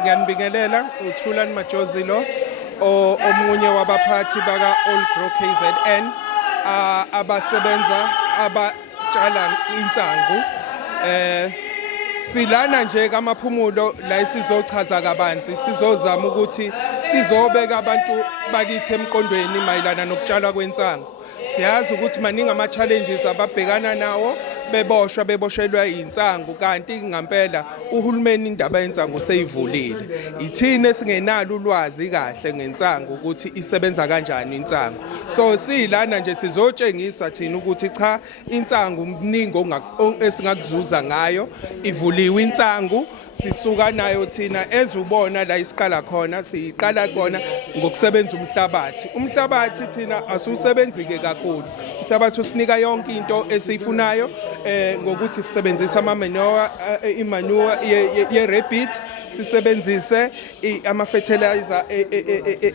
Ngiyanibingelela uThula Majozi lo omunye wabaphathi baka All Grow KZN abasebenza abatshala insangu. Silana nje kamaphumulo la sizochaza kabanzi sizozama ukuthi sizobeka abantu bakithi emqondweni mayelana nokutshala kwensangu. Siyazi ukuthi maningi ama challenges ababhekana nawo beboshelwe insangu kanti ngempela uhulumeni indaba yensangu seyivulile. Ithina esingenalo ulwazi kahle ngensangu ukuthi isebenza kanjani insangu. So silana nje sizotshengisa thina ukuthi cha insangu mningi esingakuzuza ngayo ivuliwe insangu sisuka nayo thina ezubona la isiqala khona siqala khona ngokusebenza umhlabathi. Umhlabathi thina asusebenzike kakhulu. Umhlabathi usinika yonke into esifunayo ngokuthi sisebenzisa imanure ye-rabbit sisebenzise ama fertilizer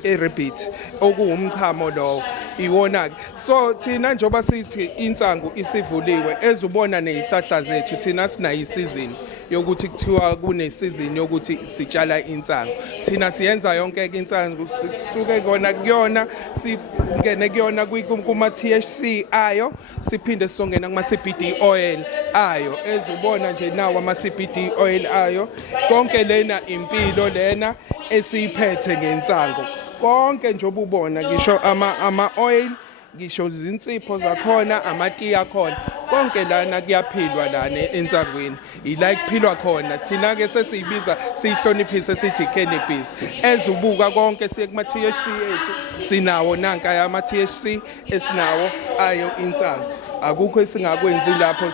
e-rabbit okuwumchamo lo iwona. So thina njoba sithi insangu isivuliwe ezubona nezihlahla zethu thina sinayo isizini yokuthi kuthiwa kunesizini yokuthi sitshala insangu. Thina siyenza yonke insangu sisuke kona kuyona singene kuyona kuma THC ayo siphinde sisongena kuma CBD oil ayo ezubona nje nawo ama CBD oil ayo konke lena impilo lena esiyiphethe ngensangu konke nje obubona ngisho ama oil ngisho izinsipho zakhona amatiya khona konke lana kuyaphilwa lana ensangweni ila kuphilwa khona thina ke sesiyibiza sihloniphise sithi cannabis ezubuka konke siye kuma THC yethu sinawo nanka yama THC esinawo ayo insangu akukho esingakwenzi lapho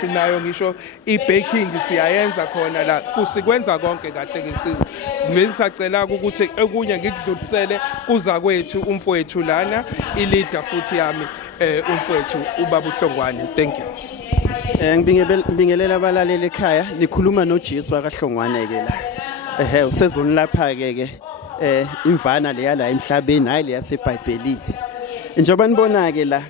sinayo ngisho ibaking siyayenza khona la kusikwenza konke kahle ngithi ngisacela ukuthi okunye ngikudlulisele kuza kwethu umfowethu lana ileader futhi yami umfowethu ubaba uHlongwane. Thank you. Ngibingelela abalaleli ekhaya nikhuluma noJesu akaHlongwane ke la usezonilapha ke imvana le yala emhlabeni hayi le yaseBhayibhelini njengoba nibona ke la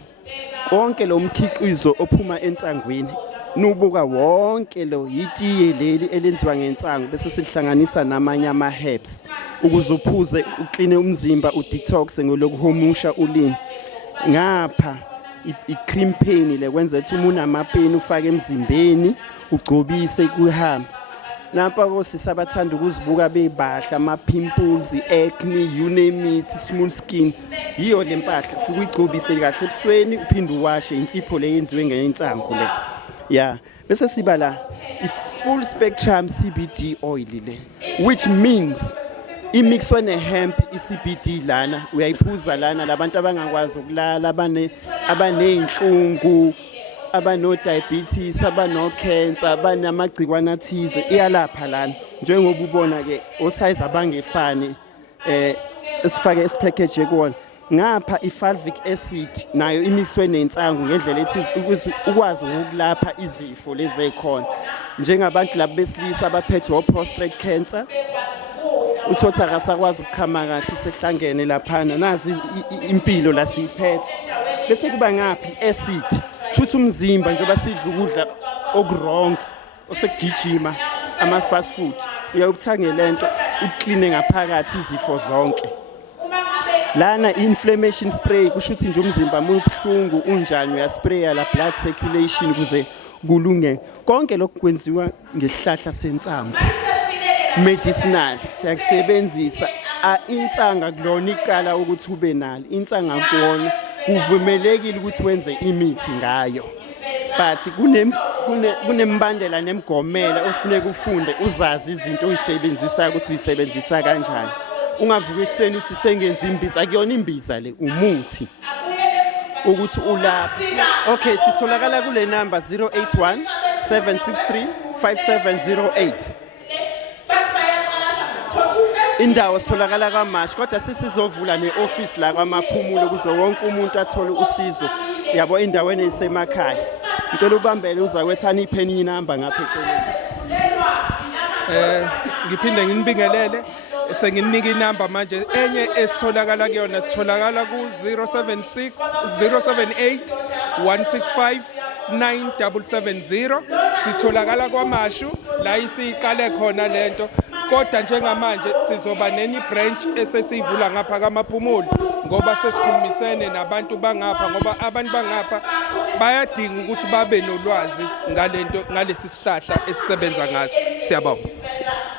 konke lo mkhiqizo ophuma ensangweni nubuka wonke lo yitiye leli elenziwa ngensangu bese sihlanganisa namanye ama herbs ukuze uphuze ukline umzimba udetox ngolokuhomusha ulimi ngapha i-cream pain le kwenza ukuthi umuntu amapeni ufake emzimbeni ugcobise kuhamba napha kosisabathanda ukuzibuka bebahla ama pimples acne you name it smooth skin yiyo le mpahla futhi uyigcobise kahle ebusweni uphinde uwashe insipho le yenziwe ngensangu le yeah bese siba la i-full spectrum CBD oil le which means imixwe ne-hemp i-CBD lana uyayiphuza lana labantu abangakwazi ukulala abaney'nhlungu abano-diabetes abano-cancer abanamagciwane athize iyalapha lana njengoba ubona ke osize abangefani esifake esipackage kuwona ngapha i-fulvic acid nayo imixwe nensangu ngendlela ethize ukwazi ukulapha izifo lezi ekhona njengabantu labo besilisa abaphethwe o-prostate cancer uthotha akasakwazi ukuchama kahle usehlangene laphana nazi impilo la siyiphethe bese kuba ngaphi acid shuthi umzimba njengoba sidla ukudla okurong osekugijima ama fast food uyakuthangela lento ukline ngaphakathi izifo zonke lana inflammation spray kushuthi nje umzimba mubhlungu unjani uyaspraya la blood circulation kuze kulunge konke lokhu kwenziwa ngesihlahla sensangu medicinal siyakusebenzisa insanga kulona icala ukuthi ube nalo insanga kuona kuvumelekile ukuthi wenze imithi ngayo but kunembandela nemgomela ofuneka ufunde uzazi izinto uyisebenzisa ukuthi uyisebenzisa kanjani ungavuka ekseni uthi sengenza imbiza akuyona imbiza le umuthi ukuthi ulapha okay sitholakala kule number 081 763 5708 indawo sitholakala kaMashi kodwa sisizovula neoffice la kwamaphumulo kuze wonke umuntu athole usizo yabo endaweni esemakhaya ngicela ubambele uza kwethana ipheni inamba ngapha eceleni ngiphinde nginibingelele senginika inamba manje enye esitholakala kuyona sitholakala ku 076 078 165 9770 sitholakala kwaMashu la isiqale khona lento kodwa njengamanje sizoba nenye branch esesiyivula ngapha kaMaphumulo ngoba sesikhulumisene nabantu bangapha ngoba abantu bangapha bayadinga ukuthi babe nolwazi ngalesi sihlahla esisebenza ngaso. Siyabonga.